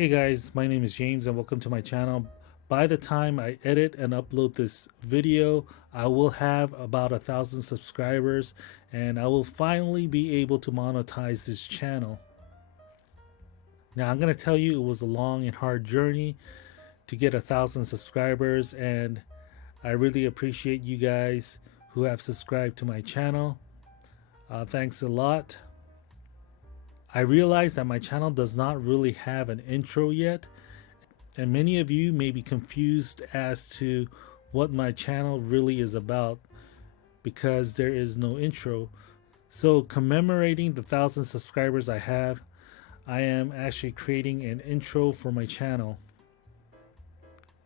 Hey guys, my name is James and welcome to my channel. By the time I edit and upload this video, I will have about 1,000 subscribers and I will finally be able to monetize this channel. Now I'm going to tell you it was a long and hard journey to get 1,000 subscribers, and I really appreciate you guys who have subscribed to my channel. Thanks a lot. I realize that my channel does not really have an intro yet, and many of you may be confused as to what my channel really is about because there is no intro. So commemorating the 1,000 subscribers I have, I am actually creating an intro for my channel.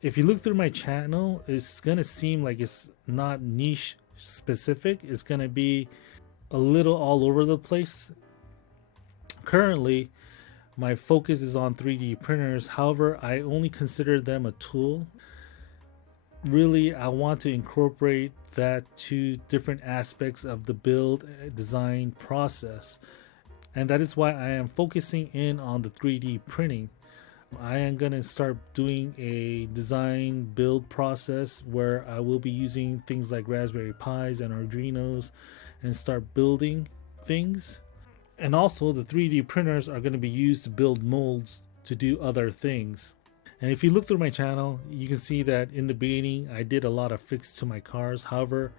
If you look through my channel, it's gonna seem like it's not niche specific. It's gonna be a little all over the place. Currently, my focus is on 3D printers. However, I only consider them a tool. Really, I want to incorporate that to different aspects of the build design process. And that is why I am focusing in on the 3D printing. I am going to start doing a design build process where I will be using things like Raspberry Pis and Arduinos and start building things. And also the 3D printers are going to be used to build molds to do other things. And if you look through my channel, you can see that in the beginning I did a lot of fix to my cars. However,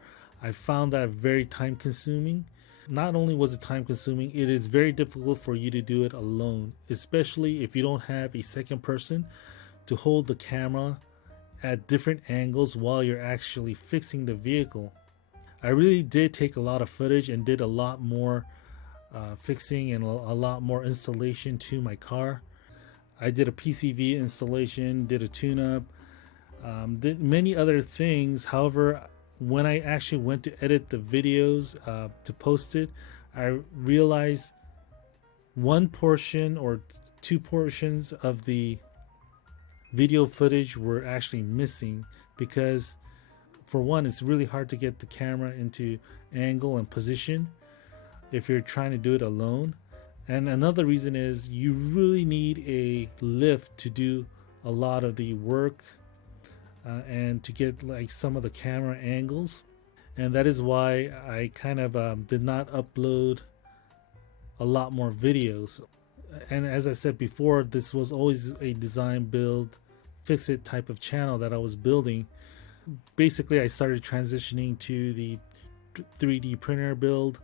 I found that very time consuming. Not only was it time consuming, it is very difficult for you to do it alone, especially if you don't have a second person to hold the camera at different angles while you're actually fixing the vehicle. I really did take a lot of footage and did a lot more fixing and a lot more installation to my car. I did a PCV installation, did a tune-up, did many other things. However, when I actually went to edit the videos to post it, I realized one portion or two portions of the video footage were actually missing because, for one, it's really hard to get the camera into angle and position if you're trying to do it alone. And another reason is you really need a lift to do a lot of the work and to get like some of the camera angles. And that is why I kind of did not upload a lot more videos. And as I said before, this was always a design build fix it type of channel that I was building. Basically, I started transitioning to the 3D printer build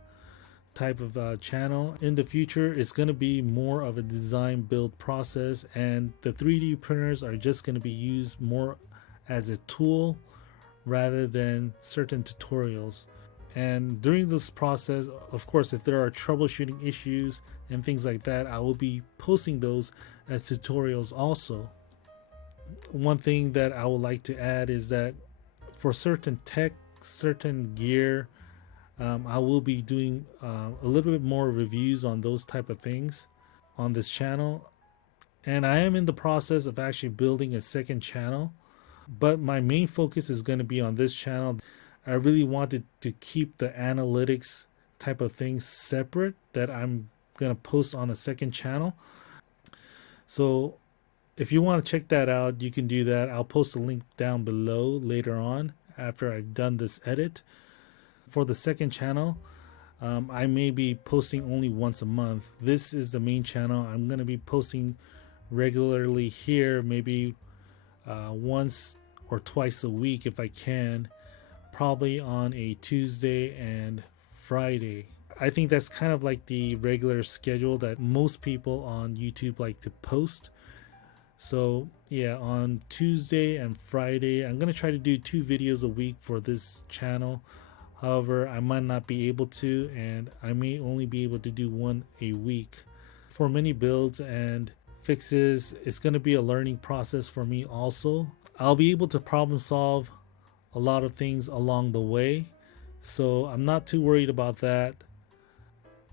type of channel. In the future, it's going to be more of a design build process, and the 3D printers are just going to be used more as a tool rather than certain tutorials. And during this process, of course, if there are troubleshooting issues and things like that, I will be posting those as tutorials also. One thing that I would like to add is that for certain tech, certain gear, I will be doing a little bit more reviews on those type of things on this channel. And I am in the process of actually building a second channel, but my main focus is going to be on this channel. I really wanted to keep the analytics type of things separate that I'm going to post on a second channel. So if you want to check that out, you can do that. I'll post a link down below later on after I've done this edit. For the second channel, I may be posting only once a month. This is the main channel. I'm going to be posting regularly here, maybe once or twice a week if I can, probably on a Tuesday and Friday. I think that's kind of like the regular schedule that most people on YouTube like to post. So yeah, on Tuesday and Friday, I'm going to try to do 2 videos a week for this channel. However, I might not be able to, and I may only be able to do 1 a week. For many builds and fixes, it's going to be a learning process for me also. I'll be able to problem solve a lot of things along the way, so I'm not too worried about that.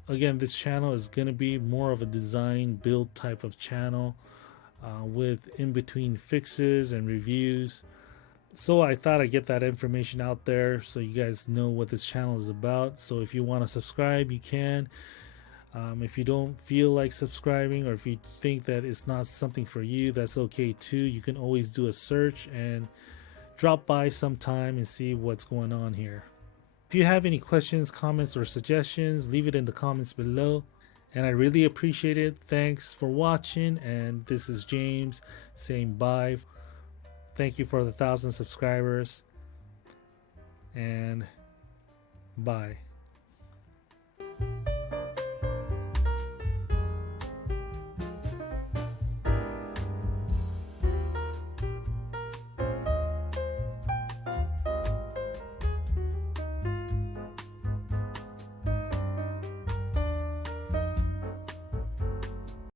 Again, this channel is going to be more of a design build type of channel with in-between fixes and reviews. So I thought I'd get that information out there so you guys know what this channel is about. So if you want to subscribe, you can. If you don't feel like subscribing, or if you think that it's not something for you, that's okay too. You can always do a search and drop by sometime and see what's going on here. If you have any questions, comments, or suggestions, leave it in the comments below. And I really appreciate it. Thanks for watching. And this is James saying bye. Thank you for the 1,000 subscribers. And bye.